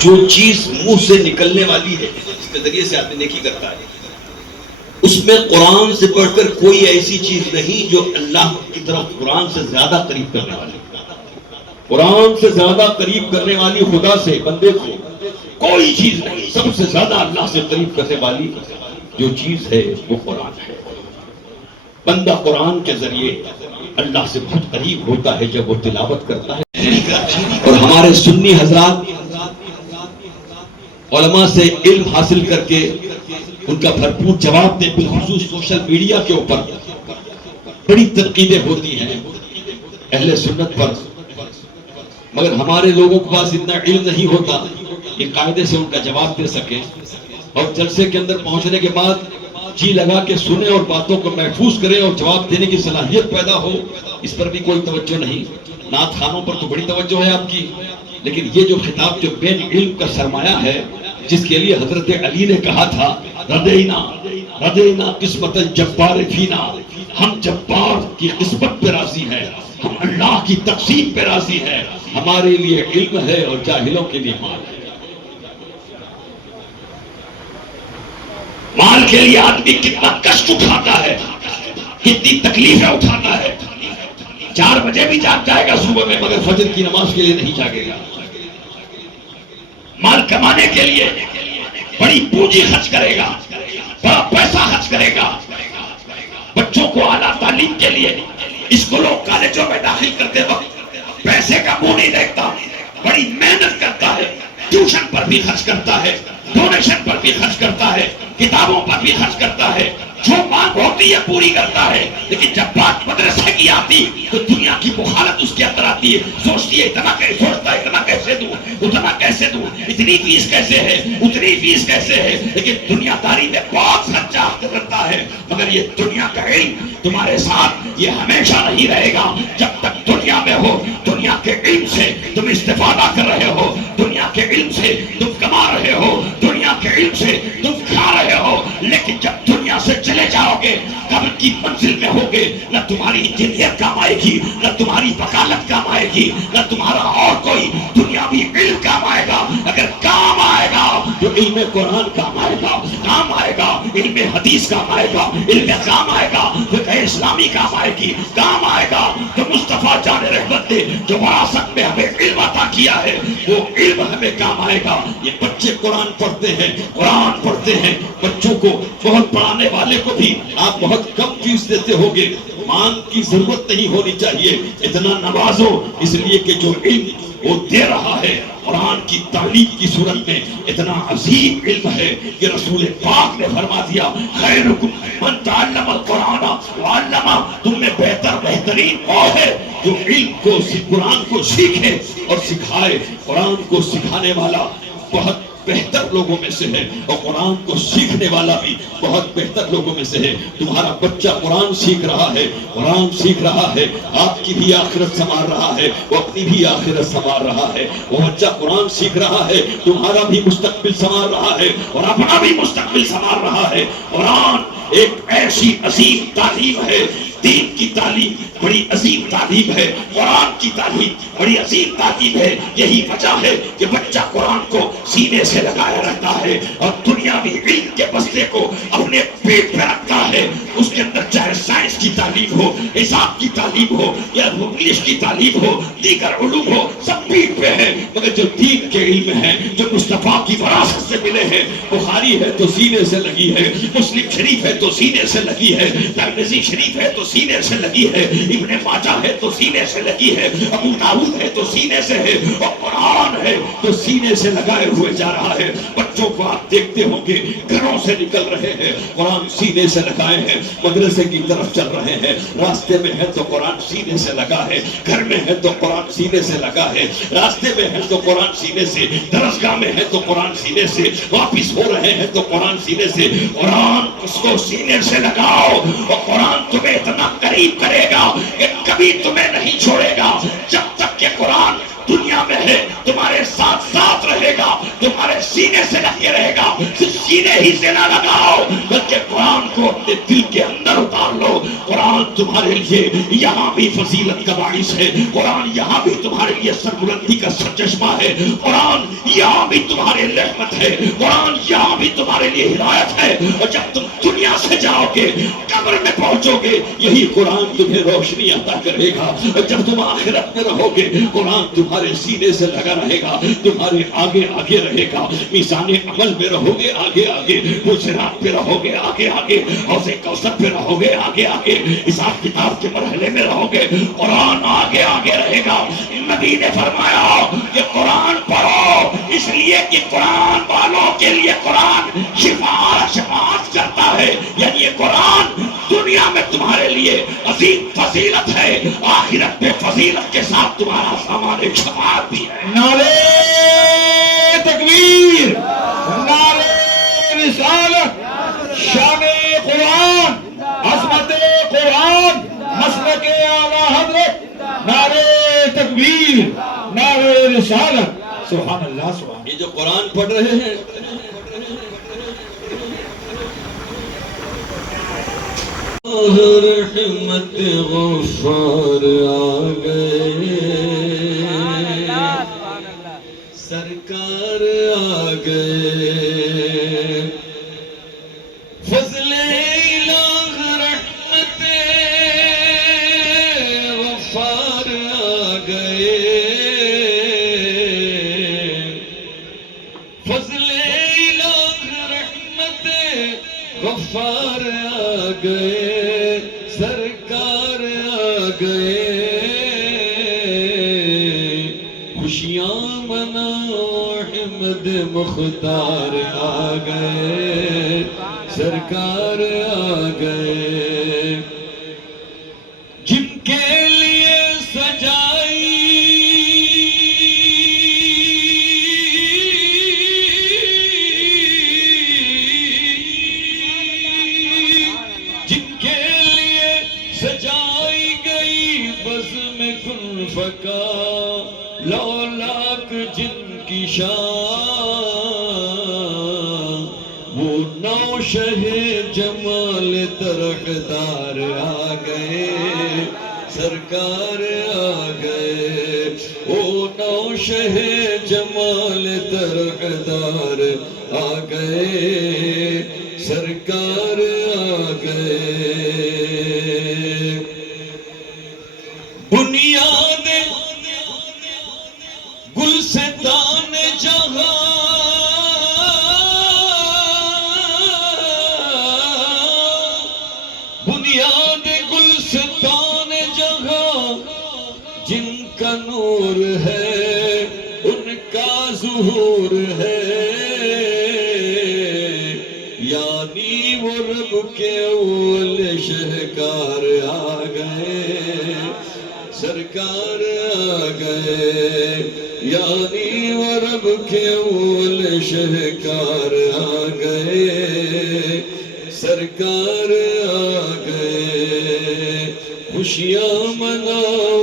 جو چیز منہ سے نکلنے والی ہے اس کے ذریعے سے آدمی نیکی کرتا ہے، اس میں قرآن سے بڑھ کر کوئی ایسی چیز نہیں جو اللہ کی طرف قرآن سے زیادہ قریب کرنے والی، قرآن سے زیادہ قریب کرنے والی خدا سے بندے کو کوئی چیز نہیں۔ سب سے زیادہ اللہ سے قریب کرنے والی جو چیز ہے وہ قرآن ہے۔ بندہ قرآن کے ذریعے اللہ سے بہت قریب ہوتا ہے جب وہ تلاوت کرتا ہے۔ اور ہمارے سنی حضرات علماء سے علم حاصل کر کے ان کا بھرپور جواب دیں، بالخصوص سوشل میڈیا کے اوپر بڑی تنقیدیں ہوتی ہیں اہل سنت پر، مگر ہمارے لوگوں کے پاس اتنا علم نہیں ہوتا کہ قاعدے سے ان کا جواب دے سکیں، اور جلسے کے اندر پہنچنے کے بعد جی لگا کے سنیں اور باتوں کو محفوظ کریں اور جواب دینے کی صلاحیت پیدا ہو، اس پر بھی کوئی توجہ نہیں۔ نعت خانوں پر تو بڑی توجہ ہے آپ کی، لیکن یہ جو خطاب جو بین علم کا سرمایہ ہے، جس کے لیے حضرت علی نے کہا تھا ردینا ردینا قسمت الجبار فینا، ہم جبار کی قسمت پہ راضی ہیں، ہم اللہ کی تقسیم پہ راضی ہیں، ہمارے لیے علم ہے اور جاہلوں کے لیے مال ہے۔ مال کے لیے آدمی کتنا کشٹ اٹھاتا ہے، کتنی تکلیفیں اٹھاتا ہے، 4 بجے بھی جاگ جائے گا صبح میں، مگر فجر کی نماز کے لیے نہیں جاگے گا۔ مال کمانے کے لیے بڑی پونجی خرچ کرے گا، بڑا پیسہ خرچ کرے گا، بچوں کو اعلیٰ تعلیم کے لیے اسکولوں کالجوں میں داخل کرتے وقت پیسے کا منہ نہیں دیکھتا، بڑی محنت کرتا ہے، ٹیوشن پر بھی خرچ کرتا ہے، ڈونیشن پر بھی خرچ کرتا ہے، کتابوں پر بھی خرچ کرتا ہے، جو مانگ ہوتی ہے پوری کرتا ہے، لیکن جب بات مدرسے کی آتی تو دنیا کی مخالفت اس کے اندر آتی ہے، سوچتی ہے اتنا کیسے دوں، اتنا کیسے دوں، اتنی فیس کیسے ہے، اتنی فیس کیسے ہے، لیکن دنیا داری میں بہت خرچہ کرتا ہے، مگر یہ دنیا کا علم تمہارے ساتھ یہ ہمیشہ نہیں رہے گا جب تک دنیا میں ہو۔ دنیا کے علم سے تم استفادہ کر رہے ہو، دنیا کے علم سے تم کما رہے ہو، دنیا کے علم سے تم کھا رہے ہو، لیکن جب دنیا سے چلے جاؤ گے، قبر کی منزل میں ہوگے، نہ تمہاری انجینئر کام آئے گی، نہ تمہاری وکالت کام آئے گی، نہ تمہارا اور کوئی دنیاوی علم کام آئے گا۔ اگر کام آئے گا تو علم قرآن کام آئے گا، کام آئے گا علم حدیث کام آئے گا، علم کام آئے گا فقہ اسلامی کام آئے گی، کام آئے گا تو مصطفیٰ جان رحمت نے جو وراثت میں ہمیں علم عطا کیا ہے وہ علم ہمیں کام آئے گا۔ یہ بچے قرآن پڑھتے ہیں، قرآن پڑھتے ہیں، بچوں کو بہت پڑھانے والے کو بھی آپ بہت کم فیس دیتے ہوگے، مانگ کی ضرورت نہیں ہونی چاہیے، اتنا نوازو، اس لیے کہ جو علم وہ دے رہا ہے قرآن کی تعلیم کی صورت میں اتنا عظیم علم ہے کہ رسول پاک نے فرما دیا خیرکم من تعلم القرآن وعلمہ، تم میں بہترین وہ ہے جو علم کو قرآن کو سیکھے اور سکھائے۔ قرآن کو سکھانے والا بہت بہتر لوگوں میں سے ہے اور قرآن کو سیکھنے والا بھی بہت بہتر لوگوں میں سے ہے۔ تمہارا بچہ قرآن سیکھ رہا ہے، قرآن سیکھ رہا ہے، آپ کی بھی آخرت سنوار رہا ہے، وہ اپنی بھی آخرت سنوار رہا ہے۔ وہ بچہ قرآن سیکھ رہا ہے، تمہارا بھی مستقبل سنوار رہا ہے اور اپنا بھی مستقبل سنوار رہا ہے۔ قرآن ایک ایسی عظیم تعلیم ہے، دین کی تعلیم بڑی عظیم تعلیم ہے، قرآن کی تعلیم بڑی عظیم تعلیم ہے۔ یہی وجہ ہے کہ بچہ قرآن کو سینے سے لگایا رہتا ہے اور دنیاوی علم کے بستے کو اپنے پیٹ پہ رکھتا ہے۔ اس کے اندر چاہے سائنس کی تعلیم ہو، حساب کی تعلیم ہو یا انگلش کی تعلیم ہو، دیگر علوم ہو، سب پیٹ پہ ہے، مگر جو دین کے علم ہے، جو مصطفیٰ کی وراثت سے ملے ہیں، بخاری ہے تو سینے سے لگی ہے، مسلم شریف ہے تو سینے سے لگی ہے، ترمذی شریف ہے تو سینے سے لگی ہے، ابن ماجہ ہے تو سینے سے لگی ہے، ابو داؤد ہے تو سینے سے ہے، اور قرآن ہے تو سینے سے لگائے ہوئے جا رہا ہے۔ بچوں کو آپ دیکھتے ہوں گے گھروں سے نکل رہے ہیں، قرآن سینے سے لگائے ہیں، مدرسے کی طرف چل رہے ہیں، راستے میں ہے تو قرآن سینے سے لگا ہے، گھر میں ہے تو قرآن سینے سے لگا ہے، راستے میں ہے تو قرآن سینے سے، درسگاہ میں ہے تو قرآن سینے سے، واپس ہو رہے ہیں تو قرآن سینے سے۔ قرآن اس کو سینے سے لگاؤ اور قرآن تمہیں اتنا قریب کرے گا کہ کبھی تمہیں نہیں چھوڑے گا۔ جب تک کہ قرآن دنیا میں ہے تمہارے ساتھ ساتھ رہے گا، تمہارے سینے سے لگے رہے گا۔ سینے ہی سے نہ لگاؤ بلکہ قرآن کو اپنے دل کے اندر اتار لو. قرآن تمہارے لیے یہاں بھی فضیلت کا باعث ہے. قرآن یہاں بھی تمہارے لیے سربلندی کا سرچشمہ ہے. قرآن یہاں بھی تمہارے لیے رحمت ہے. قرآن یہاں بھی تمہارے لیے ہدایت ہے. اور جب تم دنیا سے جاؤ گے قبر میں پہنچو گے یہی قرآن تمہیں روشنی عطا کرے گا. اور جب تم آخرت میں رہو گے قرآن تمہارے سینے سے لگا رہے گا, تمہارے آگے آگے رہے گا. میزان عمل میں رہو گے آگے آگے, صراط پہ رہو گے آگے آگے, حوض کوثر پہ رہو گے آگے آگے, حساب کتاب کے مرحلے میں رہو گے قرآن آگے آگے رہے گا. نبی نے فرمایا کہ قرآن پڑھو اس لیے کہ قرآن والوں کے لیے قرآن شفاعت کرتا ہے. یعنی یہ قرآن دنیا میں تمہارے لیے عظیم فضیلت ہے, آخرت میں فضیلت کے ساتھ تمہارا سامان شفاعت بھی ہے. نعرہ تکبیر, نعرہ رسالت, شان قرآن, عظمت قرآن, مسلک اعلی حضرت. نعرہ تکبیر, نعرہ رسالت. سبحان اللہ, سبحان. یہ جو قرآن پڑھ رہے ہیں رحمت غفار آ گئے, سرکار آ گئے, فضل الہ رحمت غفار آ گئے, فضل الہ رحمت غفار آ گئے, سرکار آ گئے, خوشیاں مناؤ احمد مختار آ گئے, سرکار آ گئے, جن کے لیے سجائی جن کے لیے سجائی گئی بزم کن فکا, لولاک جن کی شان وہ نوشہ جمال طرفدار آ گئے, سرکار آ گئے, وہ نوشہ جمال طرفدار آ گئے, سرکار آ گئے. بنیاد گلستان جہاں, بنیاد گلستان جہاں, جن کا نور ہے ان کا ظہور ہے, یعنی وہ رب کے اول شہکار آ گئے, سرکار آ گئے, یعنی وہ رب کے اول شہکار آ گئے, سرکار آ گئے, خوشیاں مناؤ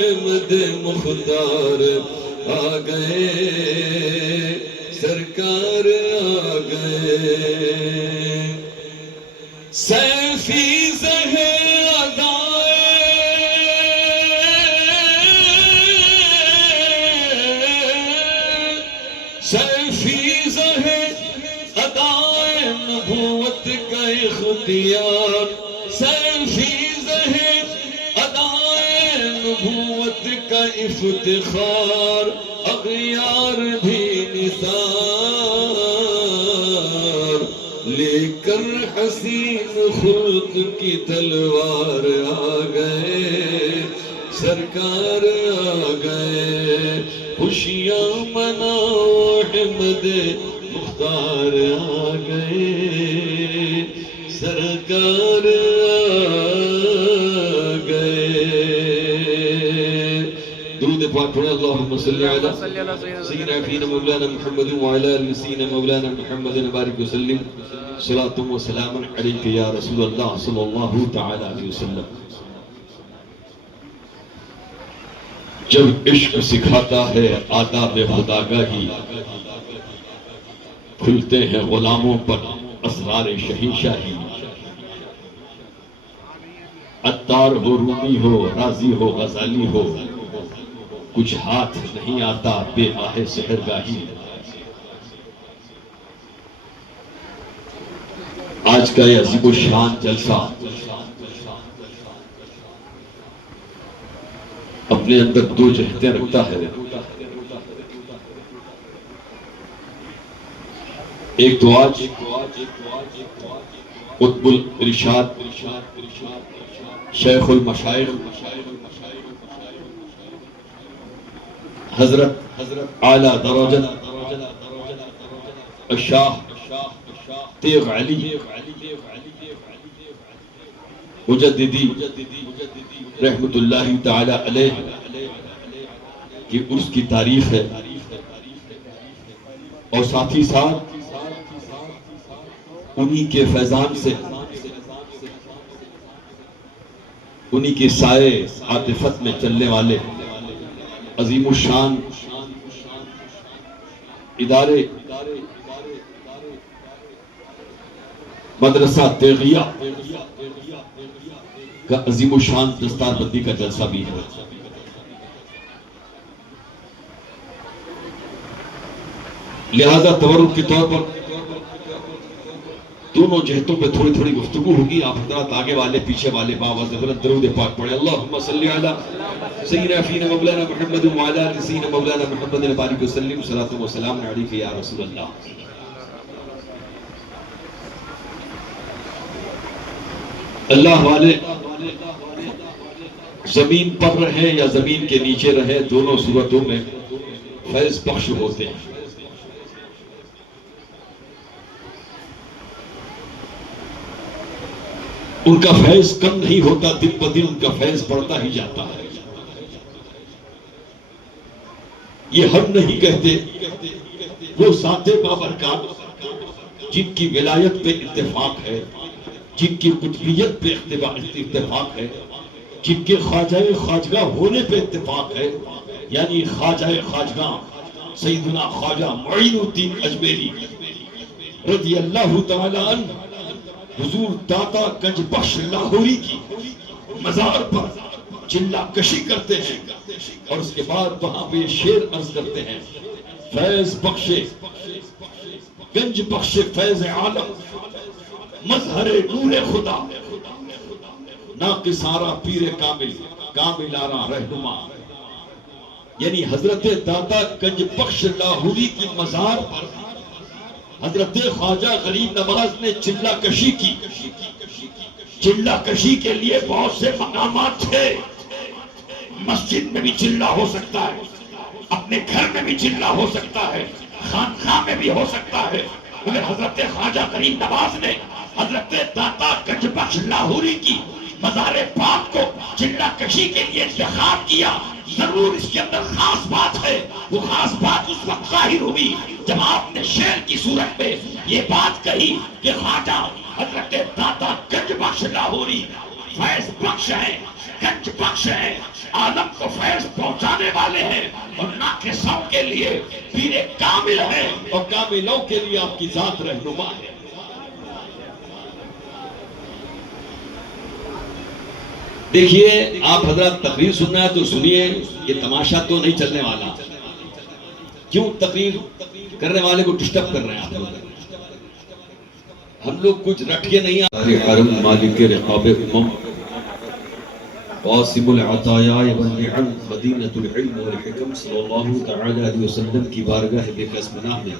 احمد مختار آ گئے, سرکار آ گئے. سیفی زہر ادائے سیفی زہر ادائے نبوت کا اختیار, سیفی زہر ادائے نبوت کا افتخار, اغیار بھی نثار لے کر حسین خلق کی تلوار آ گئے, سرکار آ گئے, خوشیاں مناؤ احمد مختار آ گئے, سرکار آ گئے. درود پاک پڑھیں, اللہم صلی علی سیدنا فینا مولانا محمد وعلی آل سیدنا مولانا محمد بارک وسلم, صلاۃ و سلام علیک یا رسول اللہ صلی اللہ تعالی علیہ وسلم. جب عشق سکھاتا ہے آداب خداگاہی, کھلتے ہیں غلاموں پر اسرار شہنشاہی، عطار ہو رومی ہو رازی ہو غزالی ہو، کچھ ہاتھ نہیں آتا بے آہ سحرگاہی۔ آج کا یہ عظیم الشان جلسہ اپنے اندر دو جہتیں رکھتا ہے۔ ایک تو آج قطب الارشاد شیخ المشائخ حضرت اعلیٰ درجت الشاہ تیغ علی مجددی رحمت اللہ تعالی علیہ کی عرس کی تاریخ ہے، اور ساتھ ہی ساتھ انہی کے فیضان سے، انہی کے سائے عاطفت میں چلنے والے عظیم الشان ادارے مدرسہ تیغیہ کا عظیم الشان دستار بندی کا جلسہ بھی ہے۔ لہذا تورک کے طور پر دونوں جہتوں پہ تھوڑی تھوڑی گفتگو ہوگی۔ آپ حضرات آگے والے پیچھے والے باوازِ بلند درود پاک پڑھیں۔ اللہم صلی علی سیدنا فینا مولانا محمد وعلی آل سیدنا مولانا محمد بارک وسلم صلاۃ و سلام علیک یا رسول اللہ۔ اللہ والے زمین پر رہے یا زمین کے نیچے رہے، دونوں صورتوں میں فیض بخش ہوتے ہیں۔ ان کا فیض کم نہیں ہوتا، دن بدن ان کا فیض بڑھتا ہی جاتا ہے۔ یہ ہم نہیں کہتے، وہ ذات بابرکات جن کی ولایت پہ اتفاق ہے، جن کی قطبیت پہ اتفاق ہے، جن کے خواجہ خواجگاہ ہونے پہ اتفاق ہے، یعنی خواجہ خواجگاہ سیدنا خواجہ معین الدین اجمیری رضی اللہ تعالی عنہ حضور داتا گنج بخش لاہوری کی مزار پر چلہ کشی کرتے ہیں، اور اس کے بعد وہاں پہ شعر عرض کرتے ہیں: فیض بخشے گنج بخشے فیض عالم، مظہر نور خدا، ناقص آرا پیر کامل، کامل آرا رہنما۔ یعنی حضرت داتا گنج بخش لاہوری کی مزار پر حضرت خواجہ غریب نواز نے چلہ کشی کی۔ چلہ کشی کے لیے بہت سے مقامات تھے۔ مسجد میں بھی چلہ ہو سکتا ہے، اپنے گھر میں بھی چلہ ہو سکتا ہے، خانقاہ میں بھی ہو سکتا ہے، مگر حضرت خواجہ غریب نواز نے حضرت داتا گنج بخش لاہوری کی مزار پاک کو چلہ کشی کے لیے انتخاب کیا۔ ضرور اس کے اندر خاص بات ہے، وہ خاص بات اس وقت ظاہر ہوئی جب آپ نے شعر کی صورت میں یہ بات کہی کہ خواجہ حضرت داتا گنج بخش لاہوری فیض بخش ہیں، گنج بخش ہیں، عالم کو فیض پہنچانے والے ہیں، اور ناقصوں کے لیے پیر کامل ہیں، اور کاملوں کے لیے آپ کی ذات رہنما ہے۔ دیکھیے، آپ حضرات تقریر سننا ہے تو سنیے، یہ تماشا تو نہیں چلنے والا۔ کیوں تقریر کرنے والے کو ڈسٹرب کر رہے ہیں آپ لوگ؟ ہم لوگ کچھ رٹ کے نہیں آئے۔ حرم مالک رقاب امم قاسم العطایا والنعم مدینۃ العلم والحکم صلی اللہ تعالی علیہ وسلم کی بارگاہ بے قسمناہ میں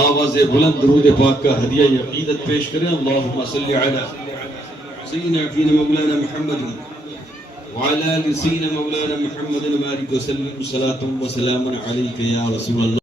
آواز بلند درود پاک کا ہدیہ عقیدت پیش کریں۔ اللہم صلی علی سیدنا فینا مولانا محمد وعلى آل سيدنا مولانا محمد وبارك وسلم صلاة وسلاما عليك يا رسول الله۔